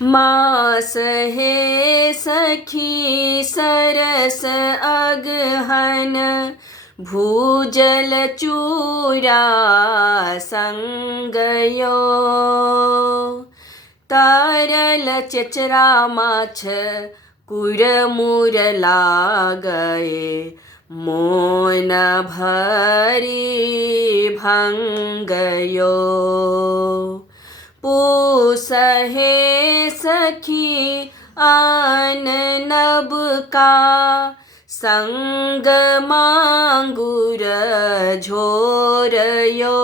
मास हे सखी सरस अगहन भूजल चूरा संगयो तरल चचरा माछ कुरमुर लागए मोन भरी भंगयो पूस हे सखी आन नब का संग मांगुर झोरयो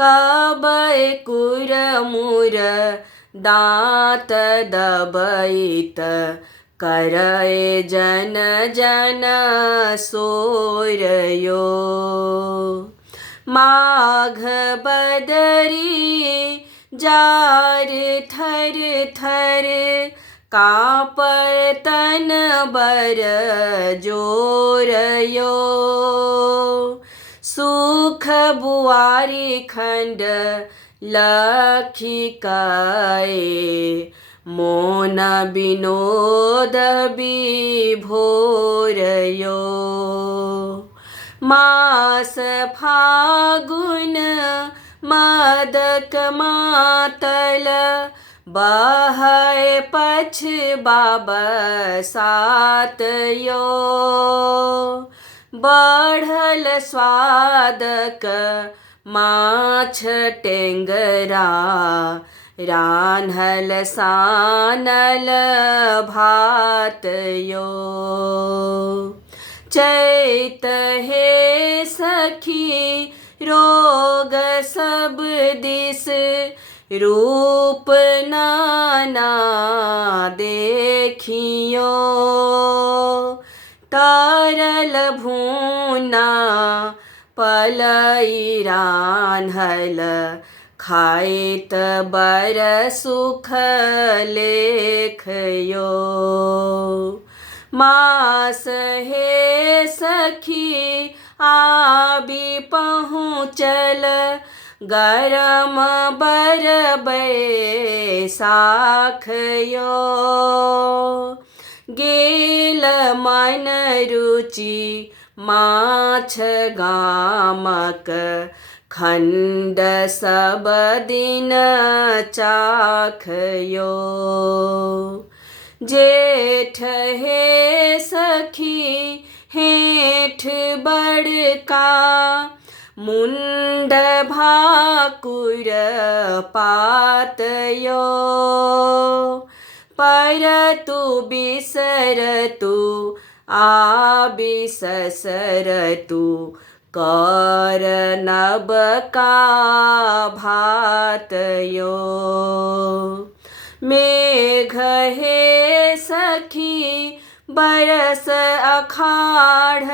कबय कुरमुर दाँत दबैत करय जन जन सोरयो माघ बदरी जार थर थर कापर तन बर जोरयो सुख बुआरी खंड लखी कए मोन विनोद विभोरयो मास फागुन मदक मातल बहय पछ बरसातयो बढ़ल स्वादक माछ टेंगरा रान्हल सानल भातयो चैत हे सखी रोग सब दिस रूप नाना देखियो तरल भूना पलई रान्हल खाइत बर सुख लेखयो मास हे सखी आबि पहुँचल गरम बर बैसाखयो गेल मन रुचि माछ गामक खंड सब दिन चाखयो जेठ हे सखी हेठ बड़का मुंड भाकुर पातयो परतु बिसरतु आबिसरतु कर नब का भातयो मेघ हे सखी बरस अखाढ़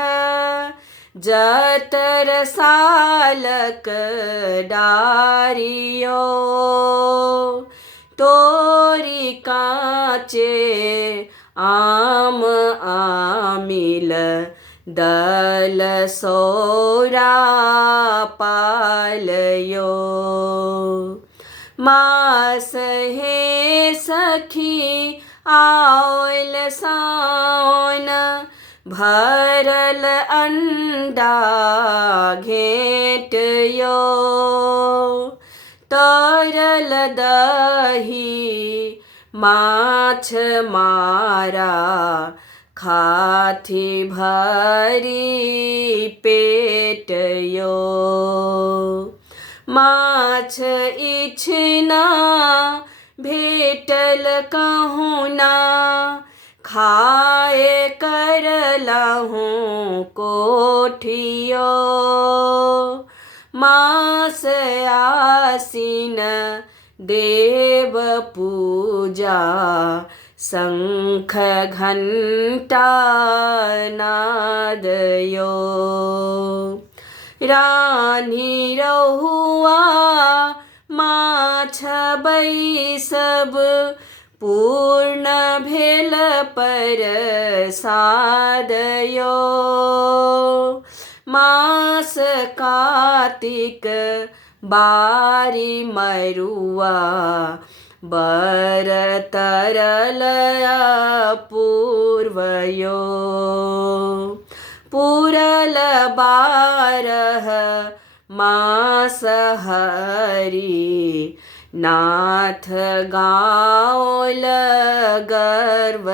जतर सालक डारियो तोरी काचे आम आमिल दल सौरा पालयो मास हे सखी आयल सावन भरल अंडा घेटयो तरल दही माछ मारा खाथी भरी पेटयो माछ इछना भेटल कहुना खाए कर लहूँ कोठियो मास आसीन देव पूजा शंख घंटा नादयो रानी रहुआ माछ बै सब पूर्ण भेल पर सादयो मास कार्तिक बारी मरुआ बर तरलया पूर्वयो पूरल 12 मास हरि नाथ गाओल गर्व